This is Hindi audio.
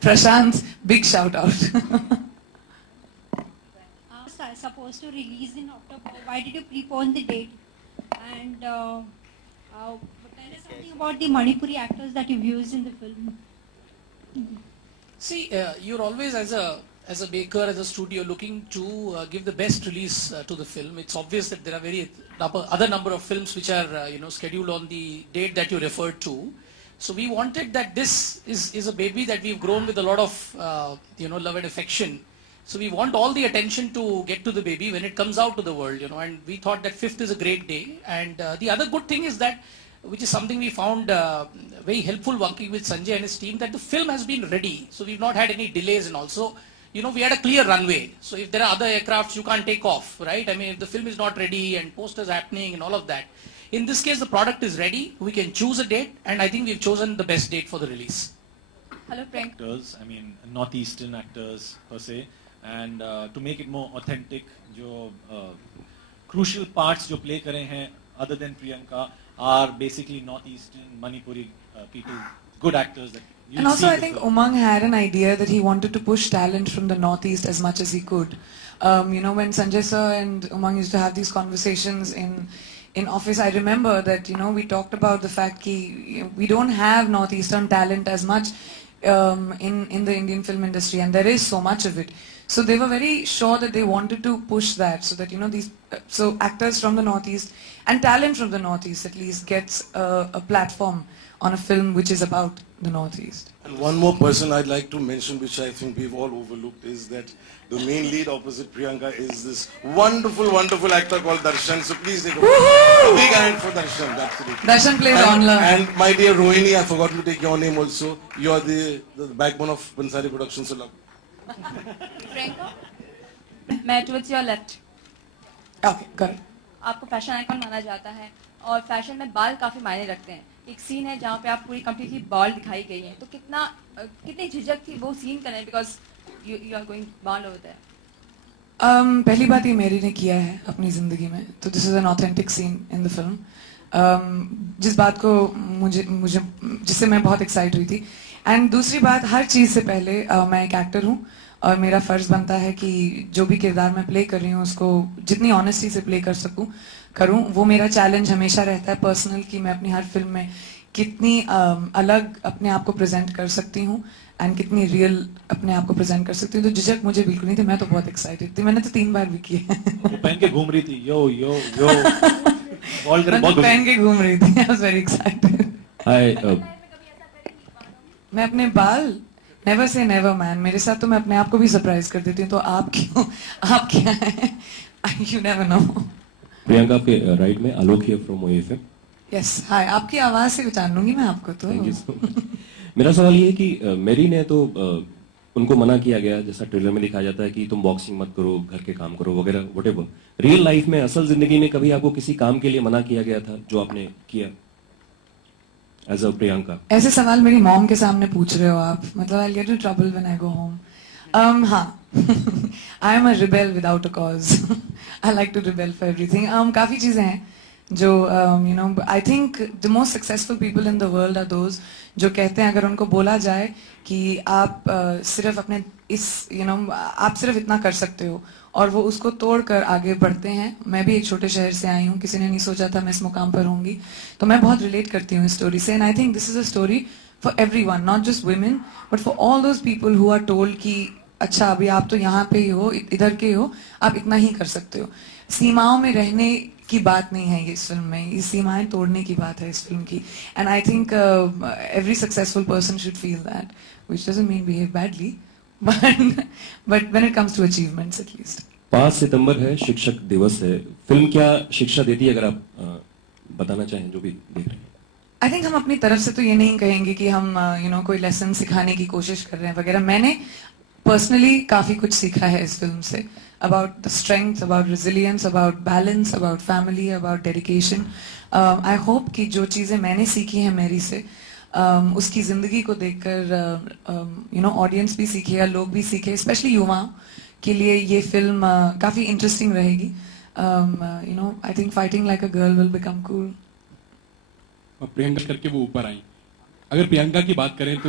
Prashant, big shout out. Supposed to release in October. Why did you prepone the date? And tell us something about the Manipuri actors that you've used in the film. See, you're always as a maker, as a studio, looking to give the best release to the film. It's obvious that there are other number of films which are scheduled on the date that you referred to. So we wanted that this is a baby that we've grown with a lot of love and affection. So we want all the attention to get to the baby when it comes out to the world, and we thought that 5th is a great day. And the other good thing is that, which is something we found very helpful working with Sanjay and his team, that the film has been ready. So we've not had any delays, and also, we had a clear runway. So if there are other aircrafts, you can't take off, right? I mean, if the film is not ready and posters happening and all of that. In this case, the product is ready. We can choose a date, and I think we've chosen the best date for the release. Hello, Priyanka. Actors, I mean, northeastern actors per se. And to make it more authentic, जो crucial parts जो play करे हैं other than Priyanka are basically northeastern Manipuri people, good actors that you and also I think Umang had an idea that he wanted to push talent from the northeast as much as he could. When Sanjay sir and Umang used to have these conversations in office, I remember that we talked about the fact that we don't have northeastern talent as much in the Indian film industry, and there is so much of it. So they were very sure that they wanted to push that, so that these actors from the northeast and talent from the northeast at least gets a platform on a film which is about the northeast. And one more person I'd like to mention, which I think we've all overlooked, is that the main lead opposite Priyanka is this wonderful, wonderful actor called Darshan. So please take a big hand for Darshan. Absolutely. Darshan plays Onla. And my dear Rohini, I forgot to take your name also. You are the backbone of Bansari Productions. So love. Priyanka, मैं towards your left. Okay, got it. आपको फैशन आइकॉन माना जाता है और फैशन में बाल काफी मायने रखते हैं. एक सीन है जहाँ पे आप पूरी कंप्लीटली बाल दिखाई गई हैं. तो कितनी झिझक थी वो सीन करने because you are going bald over there. पहली बात ये मेरी ने किया है अपनी जिंदगी में, तो this is an authentic scene in the film. जिस बात को मुझे जिससे मैं बहुत एक्साइट हुई थी. एंड दूसरी बात, हर चीज़ से पहले मैं एक एक्टर हूँ और मेरा फ़र्ज़ बनता है कि जो भी किरदार मैं प्ले कर रही हूँ उसको जितनी ऑनेस्टी से प्ले करूँ. वो मेरा चैलेंज हमेशा रहता है पर्सनल, कि मैं अपनी हर फिल्म में कितनी अलग अपने आप को प्रेजेंट कर सकती हूँ एंड कितनी रियल अपने आप को प्रेजेंट कर सकती हूँ. तो झिझक मुझे बिल्कुल नहीं थी, मैं तो बहुत एक्साइटेड थी. मैंने तो 3 बार भी किया है. पहन के घूम रही थी, यो पहन के घूम रही थी. I was very excited. मैं अपने बाल नेवर से नेवर मैन, मेरे साथ तो मैं अपने आप को भी सरप्राइज कर देती हूँ. तो आप क्या है? You never know. प्रियंका, आपके राइट में आलोक हियर फ्रॉम OFM. यस, हाय. आपकी आवाज से पहचान लूंगी मैं आपको. तो थैंक यू सो मच. मेरा सवाल ये है कि मेरी ने तो उनको मना किया गया, जैसा ट्रेलर में दिखाया जाता है कि तुम बॉक्सिंग मत करो, घर के काम करो वगैरह व्हाटएवर. रियल लाइफ में, असल जिंदगी में कभी आपको किसी काम के लिए मना किया गया था जो आपने किया एज अ प्रियंका? ऐसे सवाल मेरी मॉम के सामने पूछ रहे हो आप. मतलब I get in trouble when I go home. हाँ. I am a rebel without a cause. I like to rebel for everything. काफी चीजें हैं जो I think the most successful people in the world are those जो कहते हैं अगर उनको बोला जाए कि आप सिर्फ अपने आप सिर्फ इतना कर सकते हो और वो उसको तोड़कर आगे बढ़ते हैं. मैं भी एक छोटे शहर से आई हूँ, किसी ने नहीं सोचा था मैं इस मुकाम पर होंगी. तो मैं बहुत रिलेट करती हूँ इस स्टोरी से. And I think this is a story for everyone, not just women but for all those people who are told कि अच्छा अभी आप तो यहाँ पे ही हो, इधर के हो, आप इतना ही कर सकते हो. सीमाओं में रहने की बात नहीं है ये इस फिल्म में, ये सीमाएं तोड़ने की बात है इस फिल्म की. And I think every successful person should feel that, which doesn't mean behave badly, but when it comes to achievements at least. 5 सितंबर है, शिक्षक दिवस है. फिल्म क्या शिक्षा देती है, अगर आप बताना चाहें जो भी देख रहे हैं? आई थिंक हम अपनी तरफ से तो ये नहीं कहेंगे कि हम कोई लेसन सिखाने की कोशिश कर रहे हैं वगैरह. मैंने पर्सनली काफी कुछ सीखा है इस फिल्म से, about the strength, about resilience, about balance, about family, about dedication. I hope कि जो चीजें मैंने सीखी हैं मेरी से, उसकी जिंदगी को देखकर ऑडियंस भी सीखे या लोग भी सीखे, स्पेशली युवाओं के लिए ये फिल्म काफी इंटरेस्टिंग रहेगी. I think fighting like a girl will become cool. Priyanka करके वो ऊपर आई. अगर प्रियंका की बात करें तो